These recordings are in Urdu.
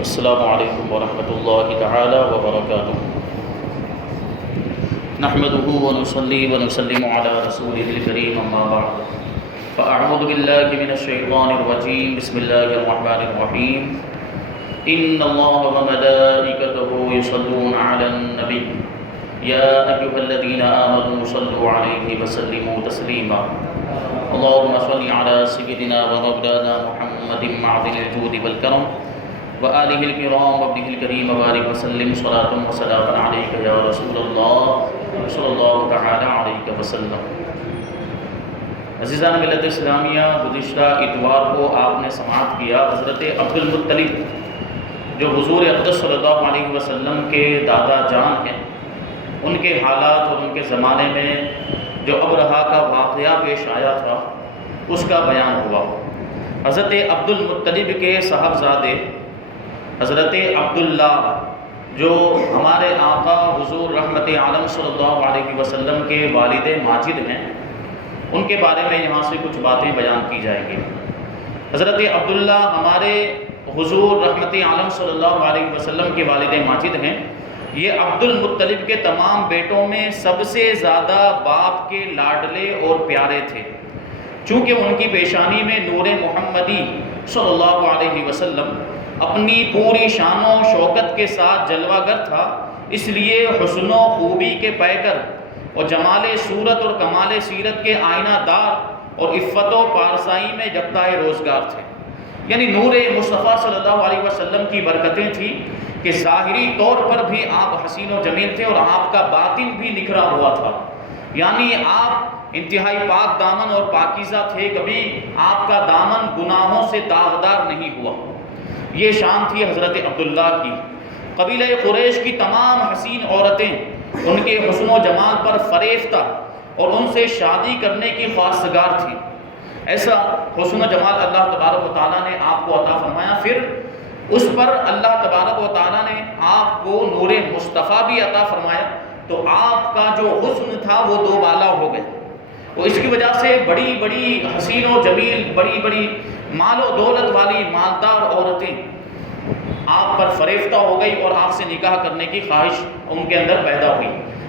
السلام علیکم ورحمۃ اللہ تعالی وبرکاتہ۔ نحمده ونصلي ونسلم على رسوله الكريم اما بعد فاعوذ باللہ من الشیطان الرجیم بسم اللہ الرحمن الرحیم ان اللہ وملائکته یصلون علی النبی یا ایھا الذین آمنوا صلوا علیہ وسلموا تسلیما اللهم صل علی سیدنا ومولانا محمد معدن الجود والکرم وآلہ الکرام وابنہ الکریم وبارک وسلم صلاۃ وسلام علیک یا رسول اللہ صلی اللہ تعالی علیہ وسلم۔ عزیزان ملت اسلامیہ، گزشتہ اتوار کو آپ نے سماعت کیا حضرت عبد المطلب جو حضور اقدس صلی اللہ علیہ وسلم کے دادا جان ہیں، ان کے حالات اور ان کے زمانے میں جو ابرہہ کا واقعہ پیش آیا تھا اس کا بیان ہوا۔ حضرت عبد المطلب کے صاحبزادے حضرت عبداللہ جو ہمارے آقا حضور رحمت عالم صلی اللہ علیہ وسلم کے والد ماجد ہیں، ان کے بارے میں یہاں سے کچھ باتیں بیان کی جائیں گی۔ حضرت عبداللہ ہمارے حضور رحمت عالم صلی اللہ علیہ وسلم کے والد ماجد ہیں۔ یہ عبد المطلب کے تمام بیٹوں میں سب سے زیادہ باپ کے لاڈلے اور پیارے تھے، چونکہ ان کی پیشانی میں نور محمدی صلی اللہ علیہ وسلم اپنی پوری شان و شوکت کے ساتھ جلوہ گر تھا، اس لیے حسن و خوبی کے پیکر اور جمال صورت اور کمال سیرت کے آئینہ دار اور عفت و پارسائی میں یکتائے روزگار تھے۔ یعنی نور مصطفیٰ صلی اللہ علیہ وسلم کی برکتیں تھیں کہ ظاہری طور پر بھی آپ حسین و جمیل تھے اور آپ کا باطن بھی نکھرا ہوا تھا، یعنی آپ انتہائی پاک دامن اور پاکیزہ تھے، کبھی آپ کا دامن گناہوں سے داغدار نہیں ہوا۔ یہ شان تھی حضرت عبداللہ کی۔ قبیلہ قریش کی تمام حسین عورتیں ان کے حسن و جمال پر فریفتہ اور ان سے شادی کرنے کی خواستگار تھیں۔ ایسا حسن و جمال اللہ تبارک و تعالیٰ نے آپ کو عطا فرمایا، پھر اس پر اللہ تبارک و تعالیٰ نے آپ کو نور مصطفیٰ بھی عطا فرمایا، تو آپ کا جو حسن تھا وہ دو بالا ہو گئے، اور اس کی وجہ سے بڑی بڑی حسین و جمیل، بڑی بڑی مال و دولت والی مالدار عورتیں آپ پر فریفتہ ہو گئی اور آپ سے نکاح کرنے کی خواہش ان کے اندر پیدا ہوئی۔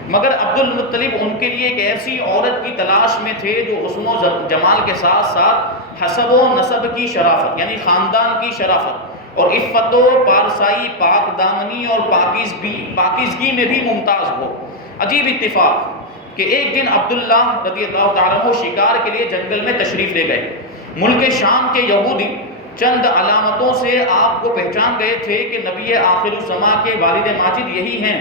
مگر عبد المطلب ان کے لیے ایک ایسی عورت کی تلاش میں تھے جو حسن و جمال کے ساتھ ساتھ حسب و نسب کی شرافت، یعنی خاندان کی شرافت اور عفت و پارسائی، پاک دامنی اور پاکیزگی میں بھی ممتاز ہو۔ عجیب اتفاق کہ ایک دن عبداللہ رضی اللہ تعالیٰ عنہ شکار کے لیے جنگل میں تشریف لے گئے۔ ملک شام کے یہودی چند علامتوں سے آپ کو پہچان گئے تھے کہ نبی آخر الزماں کے والد ماجد یہی ہیں،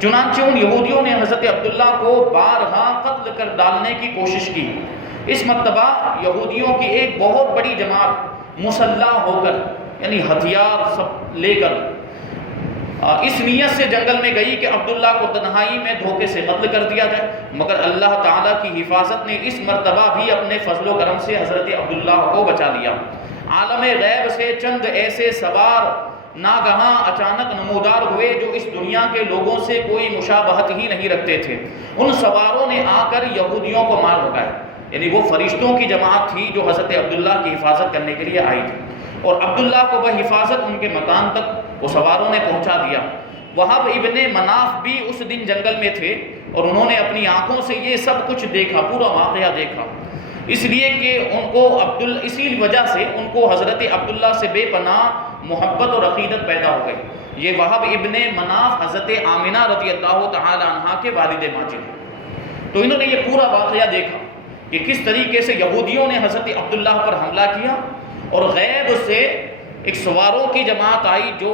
چنانچہ ان یہودیوں نے حضرت عبداللہ کو بارہا قتل کر ڈالنے کی کوشش کی۔ اس مرتبہ یہودیوں کی ایک بہت بڑی جماعت مسلح ہو کر، یعنی ہتھیار سب لے کر، اس نیت سے جنگل میں گئی کہ عبداللہ کو تنہائی میں دھوکے سے قتل کر دیا جائے، مگر اللہ تعالیٰ کی حفاظت نے اس مرتبہ بھی اپنے فضل و کرم سے حضرت عبداللہ کو بچا لیا۔ عالم غیب سے چند ایسے سوار ناگہاں اچانک نمودار ہوئے جو اس دنیا کے لوگوں سے کوئی مشابہت ہی نہیں رکھتے تھے۔ ان سواروں نے آ کر یہودیوں کو مار بھگایا، یعنی وہ فرشتوں کی جماعت تھی جو حضرت عبداللہ کی حفاظت کرنے کے لیے آئی تھی، اور عبداللہ کو بحفاظت ان کے مکان تک وہ سواروں نے پہنچا دیا۔ وہب ابن مناف بھی اس دن جنگل میں تھے اور انہوں نے اپنی آنکھوں سے یہ سب کچھ دیکھا، پورا واقعہ دیکھا، اس لیے کہ ان کو اسی وجہ سے ان کو حضرت عبداللہ سے بے پناہ محبت اور عقیدت پیدا ہو گئی۔ یہ وہب ابن مناف حضرت آمنہ رضی اللہ تعالی عنہا کے والد ماجد ہیں۔ تو انہوں نے یہ پورا واقعہ دیکھا کہ کس طریقے سے یہودیوں نے حضرت عبداللہ پر حملہ کیا، اور غیب سے ایک سواروں کی جماعت آئی جو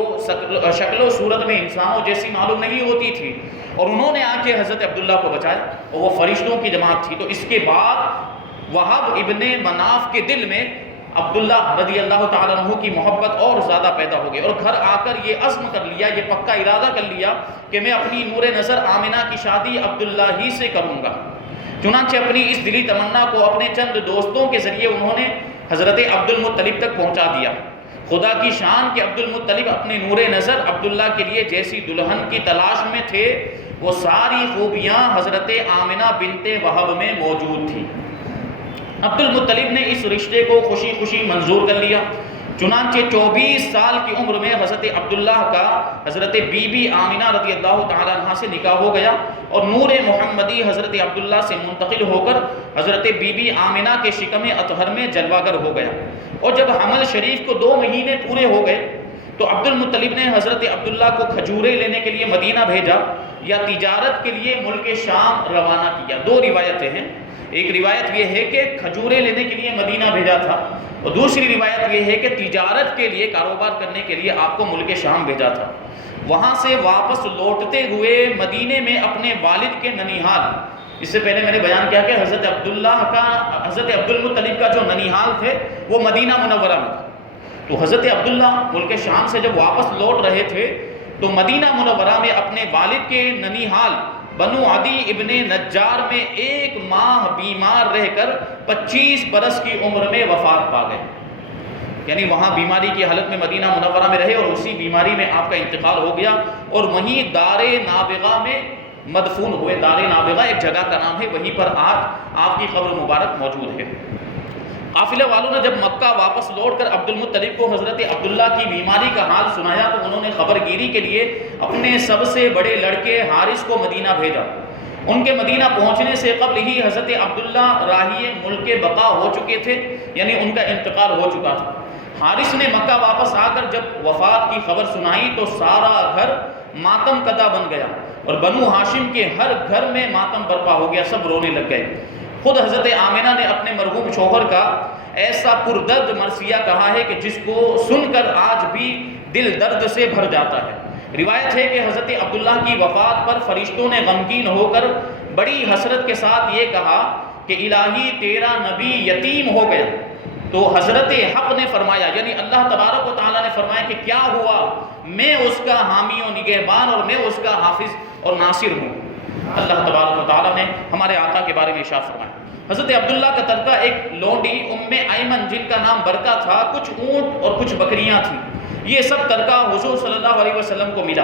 شکل و صورت میں انسانوں جیسی معلوم نہیں ہوتی تھی، اور انہوں نے آ کے حضرت عبداللہ کو بچایا، اور وہ فرشتوں کی جماعت تھی۔ تو اس کے بعد وہب ابن مناف کے دل میں عبداللہ رضی اللہ تعالیٰ عنہ کی محبت اور زیادہ پیدا ہو گئی، اور گھر آ کر یہ عزم کر لیا، یہ پکا ارادہ کر لیا کہ میں اپنی نور نظر آمنہ کی شادی عبداللہ ہی سے کروں گا۔ چنانچہ اپنی اس دلی تمنا کو اپنے چند دوستوں کے ذریعے انہوں نے حضرت عبد المطلب تک پہنچا دیا۔ خدا کی شان کہ عبد المطلب اپنے نور نظر عبداللہ کے لیے جیسی دلہن کی تلاش میں تھے، وہ ساری خوبیاں حضرت آمنہ بنت وہب میں موجود تھیں۔ عبد المطلب نے اس رشتے کو خوشی خوشی منظور کر لیا۔ چنانچہ 24 سال کی عمر میں حضرت عبداللہ کا حضرت بی بی آمنہ رضی اللہ تعالیٰ عنہ سے نکاح ہو گیا، اور نور محمدی حضرت عبداللہ سے منتقل ہو کر حضرت بی بی آمنہ کے شکم اطہر میں جلوہ گر ہو گیا۔ اور جب حمل شریف کو 2 مہینے پورے ہو گئے تو عبد المطلب نے حضرت عبداللہ کو کھجورے لینے کے لیے مدینہ بھیجا یا تجارت کے لیے ملک شام روانہ کیا۔ 2 روایتیں ہیں، ایک روایت یہ ہے کہ کھجورے لینے کے لیے مدینہ بھیجا تھا، اور دوسری روایت یہ ہے کہ تجارت کے لیے، کاروبار کرنے کے لیے آپ کو ملک شام بھیجا تھا۔ وہاں سے واپس لوٹتے ہوئے مدینے میں اپنے والد کے ننیحال، اس سے پہلے میں نے بیان کیا کہ حضرت عبد المطلب کا جو ننیحال تھے وہ مدینہ منورہ میں تھا، تو حضرت عبداللہ ملک شام سے جب واپس لوٹ رہے تھے تو مدینہ منورہ میں اپنے والد کے ننیحال بنو عدی ابن نجار میں 1 ماہ بیمار رہ کر 25 برس کی عمر میں وفات پا گئے۔ یعنی وہاں بیماری کی حالت میں مدینہ منورہ میں رہے اور اسی بیماری میں آپ کا انتقال ہو گیا، اور وہیں دار نابغہ میں مدفون ہوئے۔ دار نابغہ ایک جگہ کا نام ہے، وہیں پر آج آپ کی قبر مبارک موجود ہے۔ قافلے والوں نے جب مکہ واپس لوٹ کر عبد المطلب کو حضرت عبداللہ کی بیماری کا حال سنایا تو انہوں نے خبر گیری کے لیے اپنے سب سے بڑے لڑکے حارث کو مدینہ بھیجا۔ ان کے مدینہ پہنچنے سے قبل ہی حضرت عبداللہ راہی ملک بقا ہو چکے تھے، یعنی ان کا انتقال ہو چکا تھا۔ حارث نے مکہ واپس آ کر جب وفات کی خبر سنائی تو سارا گھر ماتم کدا بن گیا، اور بنو ہاشم کے ہر گھر میں ماتم برپا ہو گیا، سب رونے لگ گئے۔ خود حضرت آمنہ نے اپنے مرحوم شوہر کا ایسا پردرد مرثیہ کہا ہے کہ جس کو سن کر آج بھی دل درد سے بھر جاتا ہے۔ روایت ہے کہ حضرت عبداللہ کی وفات پر فرشتوں نے غمگین ہو کر بڑی حسرت کے ساتھ یہ کہا کہ الہی تیرا نبی یتیم ہو گیا، تو حضرت حق نے فرمایا، یعنی اللہ تبارک و تعالیٰ نے فرمایا کہ کیا ہوا، میں اس کا حامی و نگہبان اور میں اس کا حافظ اور ناصر ہوں۔ اللہ تبارک و تعالیٰ نے ہمارے آقا کے بارے میں ارشاد فرمایا۔ حضرت عبداللہ کا ترکہ ایک لونڈی ام ایمن جن کا نام برکہ تھا، کچھ اونٹ اور کچھ بکریاں تھیں، یہ سب ترکہ حضور صلی اللہ علیہ وسلم کو ملا۔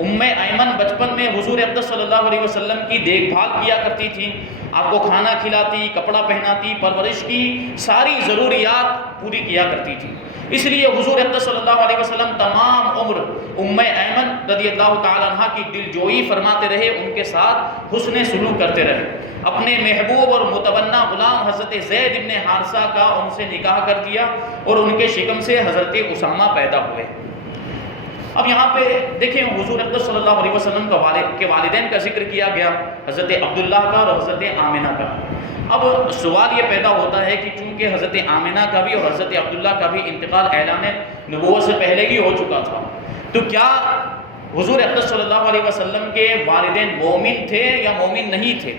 ام ایمن بچپن میں حضور اقدس صلی اللہ علیہ وسلم کی دیکھ بھال کیا کرتی تھی، آپ کو کھانا کھلاتی، کپڑا پہناتی، پرورش کی ساری ضروریات پوری کیا کرتی تھی۔ اس لیے حضور اقدس صلی اللہ علیہ وسلم تمام عمر ام ایمن رضی اللہ تعالی عنہ کی دل جوئی فرماتے رہے، ان کے ساتھ حسن سلوک کرتے رہے۔ اپنے محبوب اور متبنہ غلام حضرت زید ابن حارثہ کا ان سے نکاح کر دیا، اور ان کے شکم سے حضرت اسامہ پیدا ہوئے۔ اب یہاں پہ دیکھیں حضور اقدس صلی اللہ علیہ وسلم کے والدین کا ذکر کیا گیا، حضرت عبداللہ کا اور حضرت آمنہ کا۔ اب سوال یہ پیدا ہوتا ہے کہ چونکہ حضرت آمنہ کا بھی اور حضرت عبداللہ کا بھی انتقال اعلان نبوت سے پہلے ہی ہو چکا تھا، تو کیا حضور اقدس صلی اللہ علیہ وسلم کے والدین مومن تھے یا مومن نہیں تھے؟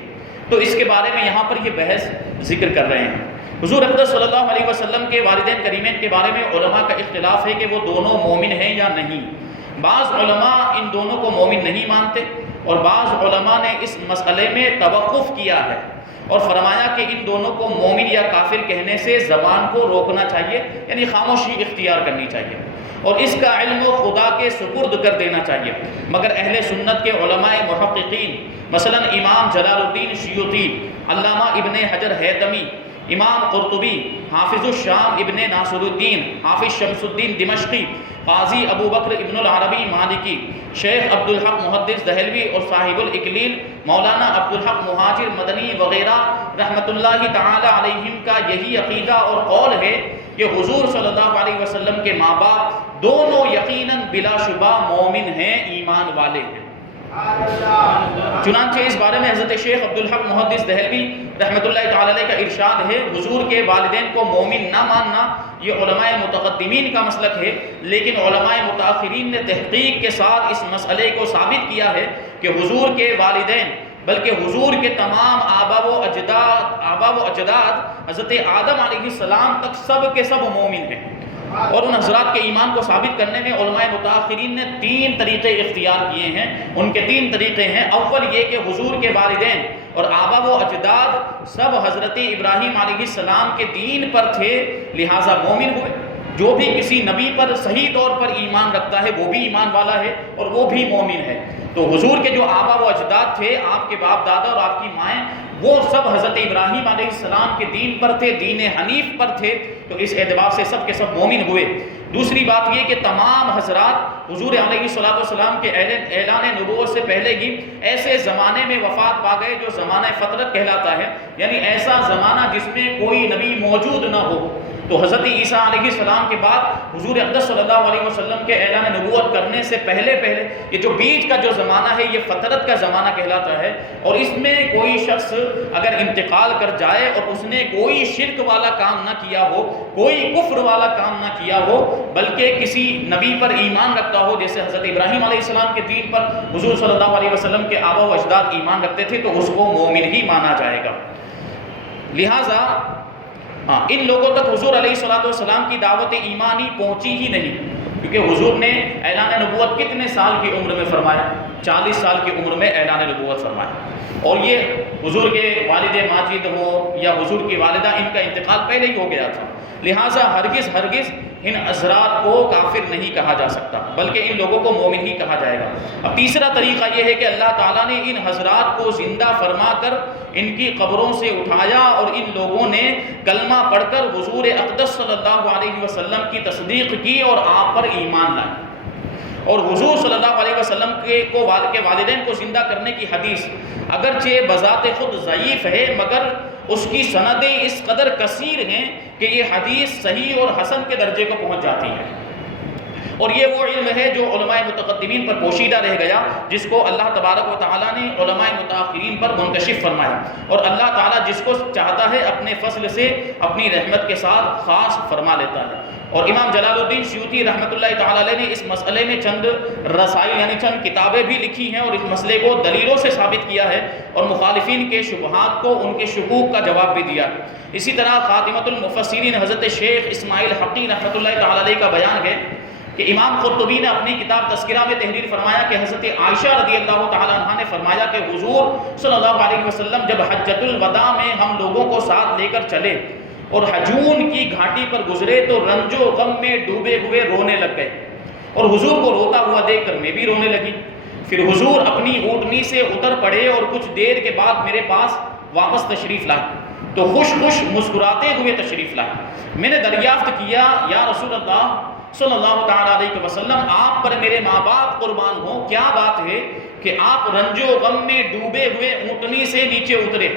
تو اس کے بارے میں یہاں پر یہ بحث ذکر کر رہے ہیں۔ حضور اقدس صلی اللہ علیہ وسلم کے والدین کریمین کے بارے میں علماء کا اختلاف ہے کہ وہ دونوں مومن ہیں یا نہیں۔ بعض علماء ان دونوں کو مومن نہیں مانتے، اور بعض علماء نے اس مسئلے میں توقف کیا ہے اور فرمایا کہ ان دونوں کو مومن یا کافر کہنے سے زبان کو روکنا چاہیے، یعنی خاموشی اختیار کرنی چاہیے، اور اس کا علم خدا کے سپرد کر دینا چاہیے۔ مگر اہل سنت کے علماء محققین مثلا امام جلال الدین سیوطی، علامہ ابن حجر ہیثمی، امام قرطبی، حافظ الشام ابن ناصر الدین، حافظ شمس الدین دمشقی، قاضی ابو بکر ابن العربی مالکی، شیخ عبدالحق محدث دہلوی اور صاحب الاکلیل مولانا عبدالحق مہاجر مدنی وغیرہ رحمۃ اللہ تعالی علیہم کا یہی عقیدہ اور قول ہے کہ حضور صلی اللہ علیہ وسلم کے ماں باپ دونوں یقیناً بلا شبہ مومن ہیں، ایمان والے ہیں۔ چنانچہ اس بارے میں حضرت شیخ عبدالحق محدث دہلوی رحمۃ اللہ تعالی علیہ کا ارشاد ہے، حضور کے والدین کو مومن نہ ماننا یہ علماء متقدمین کا مسلک ہے، لیکن علماء متاخرین نے تحقیق کے ساتھ اس مسئلے کو ثابت کیا ہے کہ حضور کے والدین بلکہ حضور کے تمام آبا و اجداد حضرت آدم علیہ السلام تک سب کے سب مومن ہیں۔ اور ان حضرات کے ایمان کو ثابت کرنے میں علماء متاخرین نے 3 طریقے اختیار کیے ہیں۔ ان کے 3 طریقے ہیں۔ اول یہ کہ حضور کے والدین اور آبا و اجداد سب حضرت ابراہیم علیہ السلام کے دین پر تھے، لہٰذا مومن ہوئے۔ جو بھی کسی نبی پر صحیح طور پر ایمان رکھتا ہے وہ بھی ایمان والا ہے اور وہ بھی مومن ہے۔ تو حضور کے جو آبا و اجداد تھے، آپ کے باپ دادا اور آپ کی مائیں، وہ سب حضرت ابراہیم علیہ السلام کے دین پر تھے، دین حنیف پر تھے، تو اس اعتبار سے سب کے سب مومن ہوئے۔ دوسری بات یہ کہ تمام حضرات حضور علیہ السلام کے اعلان نبوت سے پہلے ہی ایسے زمانے میں وفات پا گئے جو زمانہ فترت کہلاتا ہے، یعنی ایسا زمانہ جس میں کوئی نبی موجود نہ ہو۔ تو حضرت عیسیٰ علیہ السلام کے بعد حضور اقدس صلی اللہ علیہ وسلم کے اعلان نبوت کرنے سے پہلے یہ جو بیچ کا جو زمانہ ہے یہ فترت کا زمانہ کہلاتا ہے، اور اس میں کوئی شخص اگر انتقال کر جائے اور اس نے کوئی شرک والا کام نہ کیا ہو، کوئی کفر والا کام نہ کیا ہو، بلکہ کسی نبی پر ایمان رکھتا ہو، جیسے حضرت ابراہیم علیہ السلام کے دین پر حضور صلی اللہ علیہ وسلم کے آبا و اجداد ایمان رکھتے تھے، تو اس کو مومن ہی مانا جائے گا۔ لہٰذا ان لوگوں تک حضور علیہ السلام کی دعوت ایمانی پہنچی ہی نہیں، کیونکہ حضور نے اعلان نبوت کتنے سال کی عمر میں فرمایا؟ 40 سال کی عمر میں اعلان نبوت فرمایا، اور یہ حضور کے والد ماجد ہو یا حضور کی والدہ، ان کا انتقال پہلے ہی ہو گیا تھا۔ لہٰذا ہرگز ان حضرات کو کافر نہیں کہا جا سکتا، بلکہ ان لوگوں کو مومن ہی کہا جائے گا۔ اب تیسرا طریقہ یہ ہے کہ اللہ تعالیٰ نے ان حضرات کو زندہ فرما کر ان کی قبروں سے اٹھایا، اور ان لوگوں نے کلمہ پڑھ کر حضور اقدس صلی اللہ علیہ وسلم کی تصدیق کی اور آپ پر ایمان لائے۔ اور حضور صلی اللہ علیہ وسلم کے والدین کو زندہ کرنے کی حدیث اگرچہ بذات خود ضعیف ہے، مگر اس کی سندیں اس قدر کثیر ہیں کہ یہ حدیث صحیح اور حسن کے درجے کو پہنچ جاتی ہے، اور یہ وہ علم ہے جو علماء متقدمین پر پوشیدہ رہ گیا، جس کو اللہ تبارک و تعالیٰ نے علماء متاخرین پر منکشف فرمایا، اور اللہ تعالیٰ جس کو چاہتا ہے اپنے فضل سے اپنی رحمت کے ساتھ خاص فرما لیتا ہے۔ اور امام جلال الدین سیوطی رحمۃ اللہ تعالیٰ علیہ نے اس مسئلے میں چند رسائل یعنی چند کتابیں بھی لکھی ہیں، اور اس مسئلے کو دلیلوں سے ثابت کیا ہے، اور مخالفین کے شبہات کو، ان کے شکوک کا جواب بھی دیا۔ اسی طرح خاتمۃ المفسرین حضرت شیخ اسماعیل حقی رحمۃ اللہ تعالیٰ علیہ کا بیان ہے کہ امام قرطبی نے اپنی کتاب تذکرہ میں تحریر فرمایا کہ حضرت عائشہ رضی اللہ تعالیٰ عنہ نے فرمایا کہ حضور صلی اللہ علیہ وسلم جب حجۃ الوداع میں ہم لوگوں کو ساتھ لے کر چلے اور حجون کی گھاٹی پر گزرے تو رنج و غم میں ڈوبے ہوئے رونے لگ گئے، اور حضور کو روتا ہوا دیکھ کر میں بھی رونے لگی۔ پھر حضور اپنی اونٹنی سے اتر پڑے اور کچھ دیر کے بعد میرے پاس واپس تشریف لائے، تو خوش مسکراتے ہوئے تشریف لائے۔ میں نے دریافت کیا، یا رسول اللہ صلی اللہ تعالیٰ علیہ وسلم، آپ پر میرے ماں باپ قربان ہوں، کیا بات ہے کہ آپ رنج و غم میں ڈوبے ہوئے اونٹنی سے نیچے اترے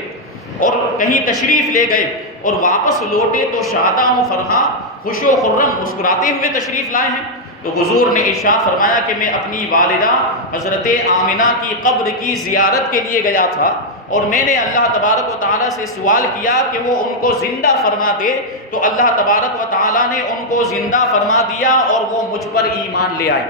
اور کہیں تشریف لے گئے اور واپس لوٹے تو شاداں و فرحاں خوش و خرم مسکراتے ہوئے تشریف لائے ہیں؟ تو حضور نے ارشاد فرمایا کہ میں اپنی والدہ حضرت آمنہ کی قبر کی زیارت کے لیے گیا تھا، اور میں نے اللہ تبارک و تعالیٰ سے سوال کیا کہ وہ ان کو زندہ فرما دے، تو اللہ تبارک و تعالیٰ نے ان کو زندہ فرما دیا اور وہ مجھ پر ایمان لے آئے۔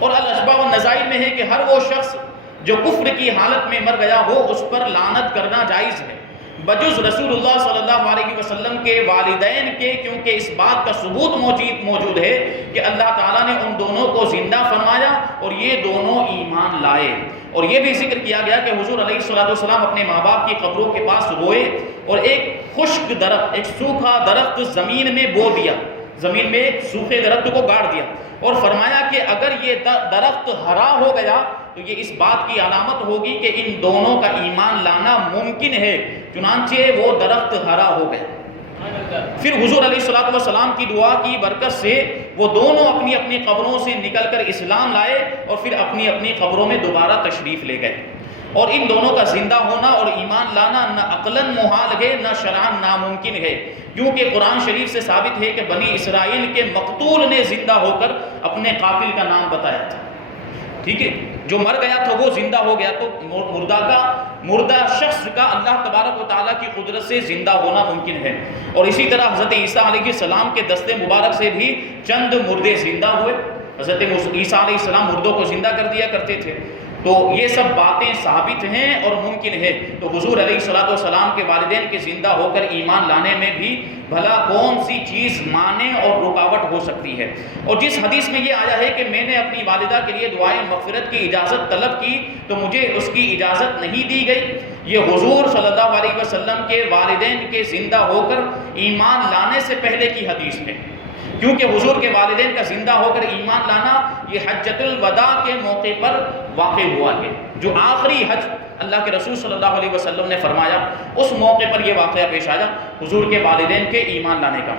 اور الاشباح والنظائر میں ہے کہ ہر وہ شخص جو کفر کی حالت میں مر گیا ہو اس پر لعنت کرنا جائز ہے، بجز رسول اللہ صلی اللہ علیہ وسلم کے والدین کے، کیونکہ اس بات کا ثبوت موجود ہے کہ اللہ تعالیٰ نے ان دونوں کو زندہ فرمایا اور یہ دونوں ایمان لائے۔ اور یہ بھی ذکر کیا گیا کہ حضور علیہ السلام اپنے ماں باپ کی قبروں کے پاس روئے اور ایک خشک درخت، ایک سوکھا درخت زمین میں بو دیا، زمین میں ایک سوکھے درخت کو گاڑ دیا، اور فرمایا کہ اگر یہ درخت ہرا ہو گیا تو یہ اس بات کی علامت ہوگی کہ ان دونوں کا ایمان لانا ممکن ہے، چنانچہ وہ درخت ہرا ہو گیا۔ پھر حضور علیہ السلام کی دعا کی برکت سے وہ دونوں اپنی اپنی قبروں سے نکل کر اسلام لائے اور پھر اپنی اپنی قبروں میں دوبارہ تشریف لے گئے۔ اور ان دونوں کا زندہ ہونا اور ایمان لانا نہ عقلاً محال ہے نہ شرعاً ناممکن ہے، کیونکہ قرآن شریف سے ثابت ہے کہ بنی اسرائیل کے مقتول نے زندہ ہو کر اپنے قاتل کا نام بتایا تھا۔ ٹھیک ہے، جو مر گیا تھا وہ زندہ ہو گیا، تو مردہ شخص کا اللہ تبارک و تعالیٰ کی قدرت سے زندہ ہونا ممکن ہے۔ اور اسی طرح حضرت عیسیٰ علیہ السلام کے دست مبارک سے بھی چند مردے زندہ ہوئے۔ حضرت عیسیٰ علیہ السلام مردوں کو زندہ کر دیا کرتے تھے، تو یہ سب باتیں ثابت ہیں اور ممکن ہے۔ تو حضور علیہ السلام کے والدین کے زندہ ہو کر ایمان لانے میں بھی بھلا کون سی چیز مانے اور رکاوٹ ہو سکتی ہے؟ اور جس حدیث میں یہ آیا ہے کہ میں نے اپنی والدہ کے لیے دعائے مغفرت کی اجازت طلب کی تو مجھے اس کی اجازت نہیں دی گئی، یہ حضور صلی اللہ علیہ وسلم کے والدین کے زندہ ہو کر ایمان لانے سے پہلے کی حدیث ہے، کیونکہ حضور کے والدین کا زندہ ہو کر ایمان لانا یہ حجۃ الوداع کے موقع پر واقع ہوا ہے، جو آخری حج اللہ کے رسول صلی اللہ علیہ وسلم نے فرمایا، اس موقع پر یہ واقعہ پیش آیا حضور کے والدین کے ایمان لانے کا۔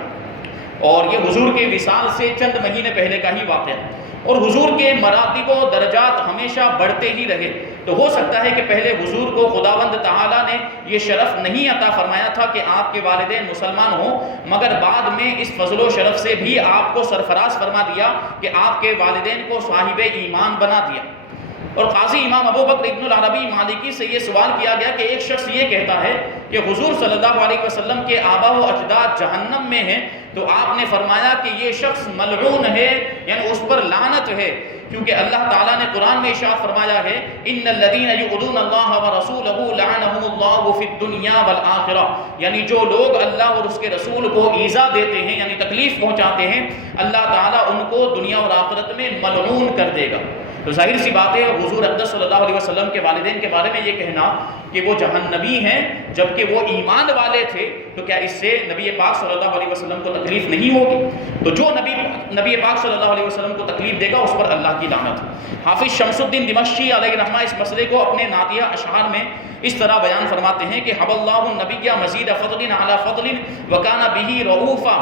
اور یہ حضور کے وصال سے چند مہینے پہلے کا ہی واقعہ ہے، اور حضور کے مراتب و درجات ہمیشہ بڑھتے ہی رہے۔ تو ہو سکتا ہے کہ پہلے حضور کو خداوند تعالیٰ نے یہ شرف نہیں عطا فرمایا تھا کہ آپ کے والدین مسلمان ہوں، مگر بعد میں اس فضل و شرف سے بھی آپ کو سرفراز فرما دیا کہ آپ کے والدین کو صاحب ایمان بنا دیا۔ اور قاضی امام ابو بکر ابن العربی مالکی سے یہ سوال کیا گیا کہ ایک شخص یہ کہتا ہے کہ حضور صلی اللہ علیہ وسلم کے آبا و اجداد جہنم میں ہیں، تو آپ نے فرمایا کہ یہ شخص ملعون ہے، یعنی اس پر لعنت ہے، کیونکہ اللہ تعالیٰ نے قرآن میں ارشاد فرمایا ہے ان الذین یؤذون اللہ ورسولہ لعنہم اللہ فی الدنیا والآخرہ، یعنی جو لوگ اللہ اور اس کے رسول کو ایذا دیتے ہیں، یعنی تکلیف پہنچاتے ہیں، اللہ تعالیٰ ان کو دنیا اور آخرت میں ملعون کر دے گا۔ تو ظاہر سی بات ہے حضور اقدس صلی اللہ علیہ وسلم کے والدین کے بارے میں یہ کہنا کہ وہ جہنمی ہیں جبکہ وہ ایمان والے تھے، تو کیا اس سے نبی پاک صلی اللہ علیہ وسلم کو تکلیف نہیں ہوگی؟ تو جو نبی پاک صلی اللہ علیہ وسلم کو تکلیف دے گا اس پر اللہ کی لعنت۔ حافظ شمس الدین دمشقی علیہ رحمہ اس مسئلے کو اپنے نعتیہ اشعار میں اس طرح بیان فرماتے ہیں کہ حب اللہ النبی مزید فضل علی فضل وکان بہ رؤوفا،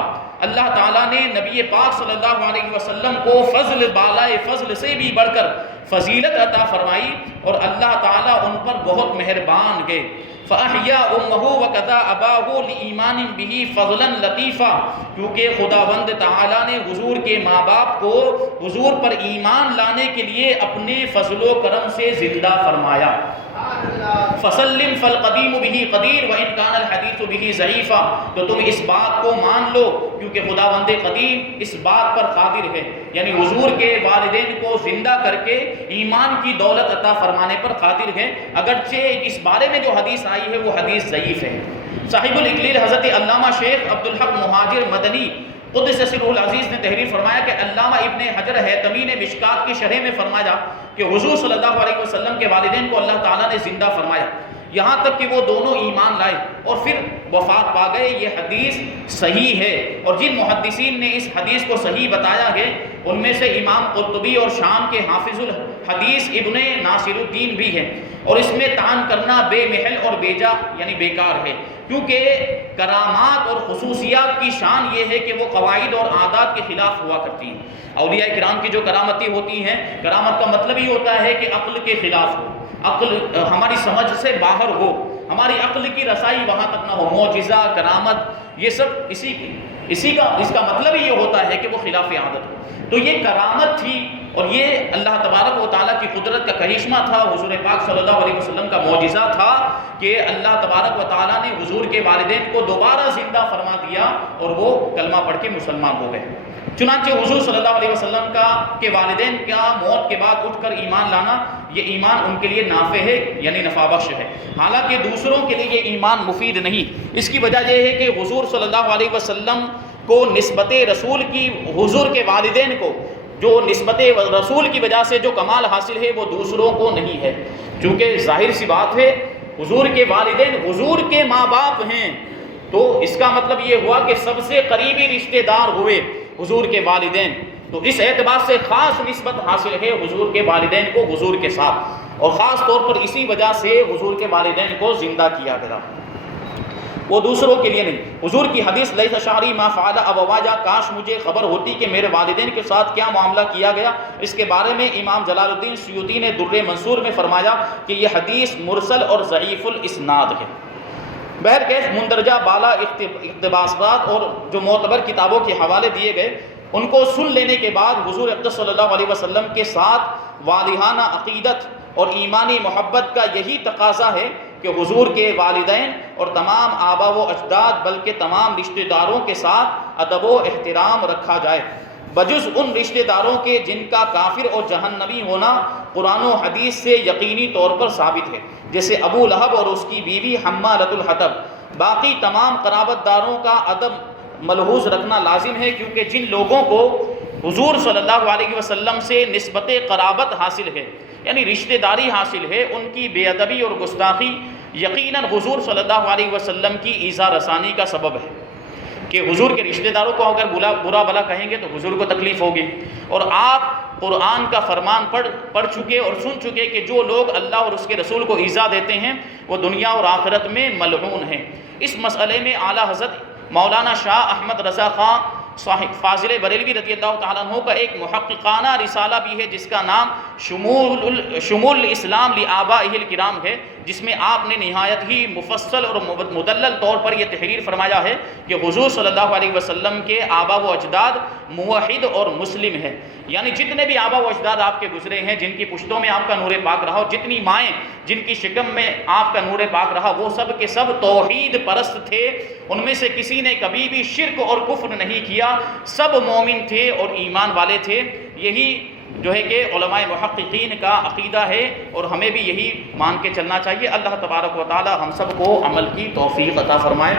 اللہ تعالیٰ نے نبی پاک صلی اللہ علیہ وسلم کو فضل بالائے فضل سے بھی بڑھ کر فضیلت عطا فرمائی، اور اللہ تعالیٰ ان پر بہت مہربان گئے۔ فَأَحْيَا أُمَّهُ وَكَذَا أَبَاهُ لِإِيمَانٍ بِهِ فَضْلًا لَطِيفًا، کیونکہ خداوند تعالیٰ نے حضور کے ماں باپ کو حضور پر ایمان لانے کے لیے اپنے فضل و کرم سے زندہ فرمایا۔ فَسَلِّمْ فَالْقَدِيمُ بِهِ قَدِيرٌ وَإِنْ كَانَ الْحَدِيثُ بِهِ ضَعِيفًا، تو تم اس بات کو مان لو کیونکہ خداوند قدیم اس بات پر قادر ہے، یعنی حضور کے والدین کو زندہ کر کے ایمان کی دولت عطا فرمانے پر قادر ہے، اگرچہ اس بارے میں جو حدیث آئی ہے وہ حدیث ضعیف ہے۔ صاحب الاکلیل حضرت علامہ شیخ عبدالحق مہاجر مدنی قدس سرہ العزیز نے تحریر فرمایا کہ علامہ ابن حجر حیتمی نے مشکات کی شرح میں فرمایا کہ حضور صلی اللہ علیہ وسلم کے والدین کو اللہ تعالیٰ نے زندہ فرمایا، یہاں تک کہ وہ دونوں ایمان لائے اور پھر وفات پا گئے۔ یہ حدیث صحیح ہے، اور جن محدثین نے اس حدیث کو صحیح بتایا ہے ان میں سے امام قرطبی اور شام کے حافظ الحدیث ابن ناصر الدین بھی ہیں، اور اس میں طعن کرنا بے محل اور بیجا یعنی بیکار ہے، کیونکہ کرامات اور خصوصیات کی شان یہ ہے کہ وہ قواعد اور عادات کے خلاف ہوا کرتی ہیں۔ اولیاء کرام کی جو کرامتیں ہوتی ہیں، کرامت کا مطلب ہی ہوتا ہے کہ عقل کے خلاف ہو، عقل ہماری سمجھ سے باہر ہو، ہماری عقل کی رسائی وہاں تک نہ ہو۔ معجزہ، کرامت، یہ سب اس کا مطلب ہی یہ ہوتا ہے کہ وہ خلاف عادت ہو۔ تو یہ کرامت تھی، اور یہ اللہ تبارک و تعالیٰ کی قدرت کا کرشمہ تھا، حضور پاک صلی اللہ علیہ وسلم کا معجزہ تھا کہ اللہ تبارک و تعالیٰ نے حضور کے والدین کو دوبارہ زندہ فرما دیا اور وہ کلمہ پڑھ کے مسلمان ہو گئے۔ چنانچہ حضور صلی اللہ علیہ وسلم کے والدین کا موت کے بعد اٹھ کر ایمان لانا، یہ ایمان ان کے لیے نافع ہے یعنی نفع بخش ہے، حالانکہ دوسروں کے لیے یہ ایمان مفید نہیں۔ اس کی وجہ یہ ہے کہ حضور صلی اللہ علیہ وسلم کو نسبت رسول کی، حضور کے والدین کو جو نسبت رسول کی وجہ سے جو کمال حاصل ہے وہ دوسروں کو نہیں ہے، چونکہ ظاہر سی بات ہے حضور کے والدین حضور کے ماں باپ ہیں، تو اس کا مطلب یہ ہوا کہ سب سے قریبی رشتہ دار ہوئے حضور کے والدین، تو اس اعتبار سے خاص نسبت حاصل ہے حضور کے والدین کو حضور کے ساتھ، اور خاص طور پر اسی وجہ سے حضور کے والدین کو زندہ کیا گیا، وہ دوسروں کے لیے نہیں۔ حضور کی حدیث لیس شعری ما فعل ابواجا، کاش مجھے خبر ہوتی کہ میرے والدین کے ساتھ کیا معاملہ کیا گیا، اس کے بارے میں امام جلال الدین سیوطی نے در منصور میں فرمایا کہ یہ حدیث مرسل اور ضعیف الاسناد ہے۔ بہرکیف مندرجہ بالا اقتباسات اور جو معتبر کتابوں کے حوالے دیے گئے ان کو سن لینے کے بعد حضور اقدس صلی اللہ علیہ وسلم کے ساتھ والہانہ عقیدت اور ایمانی محبت کا یہی تقاضا ہے کہ حضور کے والدین اور تمام آبا و اجداد بلکہ تمام رشتہ داروں کے ساتھ ادب و احترام رکھا جائے، بجز ان رشتہ داروں کے جن کا کافر اور جہنمی ہونا قرآن و حدیث سے یقینی طور پر ثابت ہے، جیسے ابو لہب اور اس کی بیوی حمالۃ الحطب۔ باقی تمام قرابت داروں کا ادب ملحوظ رکھنا لازم ہے، کیونکہ جن لوگوں کو حضور صلی اللہ علیہ وسلم سے نسبت قرابت حاصل ہے یعنی رشتہ داری حاصل ہے، ان کی بے ادبی اور گستاخی یقیناً حضور صلی اللہ علیہ وسلم کی ایذا رسانی کا سبب ہے، کہ حضور کے رشتہ داروں کو اگر برا بلا کہیں گے تو حضور کو تکلیف ہوگی، اور آپ قرآن کا فرمان پڑھ چکے اور سن چکے کہ جو لوگ اللہ اور اس کے رسول کو ایذا دیتے ہیں وہ دنیا اور آخرت میں ملعون ہیں۔ اس مسئلے میں اعلیٰ حضرت مولانا شاہ احمد رضا خان صاحب فاضل بریلوی رضی اللہ تعالیٰ عنہ کا ایک محققانہ رسالہ بھی ہے جس کا نام شمول الاسلام لآبائہ الکرام ہے، جس میں آپ نے نہایت ہی مفصل اور مدلل طور پر یہ تحریر فرمایا ہے کہ حضور صلی اللہ علیہ وسلم کے آبا و اجداد موحد اور مسلم ہیں، یعنی جتنے بھی آبا و اجداد آپ کے گزرے ہیں، جن کی پشتوں میں آپ کا نور پاک رہا، اور جتنی مائیں جن کی شکم میں آپ کا نور پاک رہا، وہ سب کے سب توحید پرست تھے، ان میں سے کسی نے کبھی بھی شرک اور کفر نہیں کیا، سب مومن تھے اور ایمان والے تھے۔ یہی جو ہے کہ علماء محققین کا عقیدہ ہے، اور ہمیں بھی یہی مان کے چلنا چاہیے۔ اللہ تبارک و تعالی ہم سب کو عمل کی توفیق عطا فرمائے۔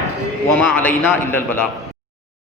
وما علینا الا البلاغ۔